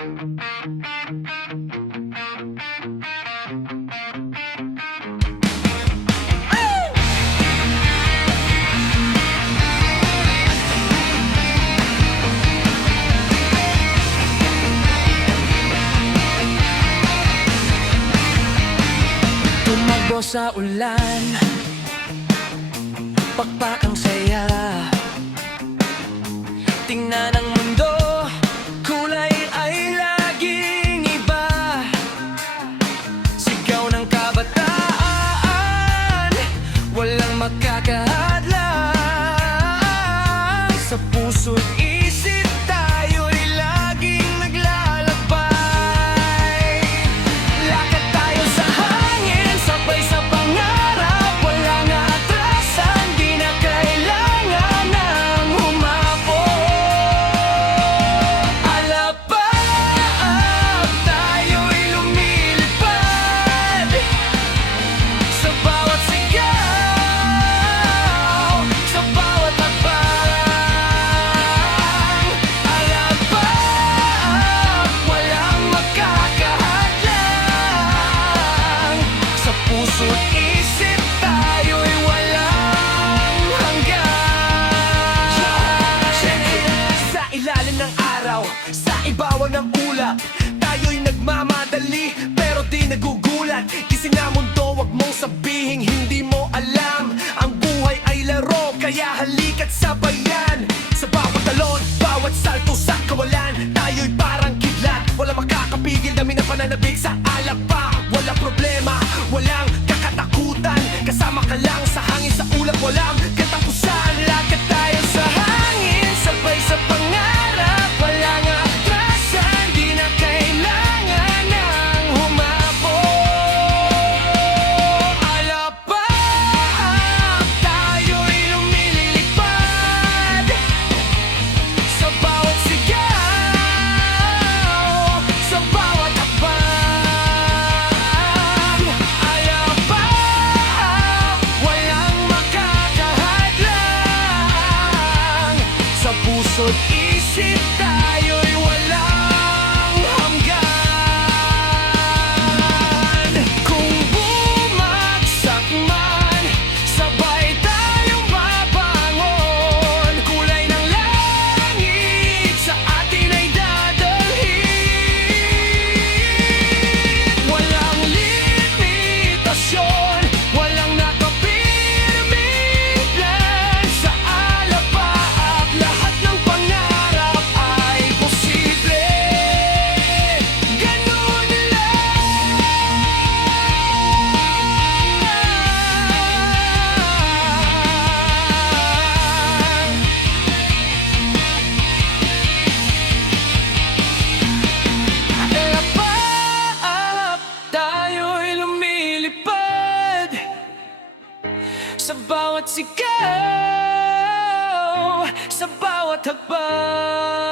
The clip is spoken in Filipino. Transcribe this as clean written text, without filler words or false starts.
Tumakbo sa ulan, pakpak ang saya. Tingnan ang mundo, kulay ay laging iba. Sigaw ng kabataan, walang makakahadlang. Sa puso't isip tayo'y laging naglalakbay. Lakad tayo sa hangin, sabay sa pangarap. Walang atrasan, di na kailangan ng humabol. Alapaap, tayo'y lumilipad. Sa bawat sigaw, sa bawat hakbang. Alapaap, walang makakahadlang. Sa puso't isip tayo'y walang hanggan. Sa ilalim ng araw, sa ibabaw ng ulap, tayo'y nagmamadali pero di nagugulat. Gising na mundo, wag mong sabihing hindi mo alam. Ang buhay ay laro, kaya halika't sabayan. Sa bawat talon, bawat salto sa kawalan, tayo'y parang kidlat, walang makakapigil. Dami ng pananabik sa alak pa. Walang problema, walang kakatakutan. Kasama ka lang sa hangin, sa ulap, walang katapusan. Lakad tayo sa hangin, sabay sa pangarap. Walang atrasan, di na kailangan ng humabol. Alapaap, tayo'y lumilipad. Sa bawat sigaw, sa bawat hakbang. Alapaap, walang makakahadlang. Sa puso't isip tayo'y walang hanggan. Kung bumagsak man, sabay tayong babangon. Kulay ng langit sa atin ay dadalhin. Walang limitasyon, walang nakapirmilan. Sa alapaap, lahat ng pangarap ay posible. Ganun lang. Alapaap, tayo'y lumilipad. Sa bawat sigaw, sa bawat hakbang.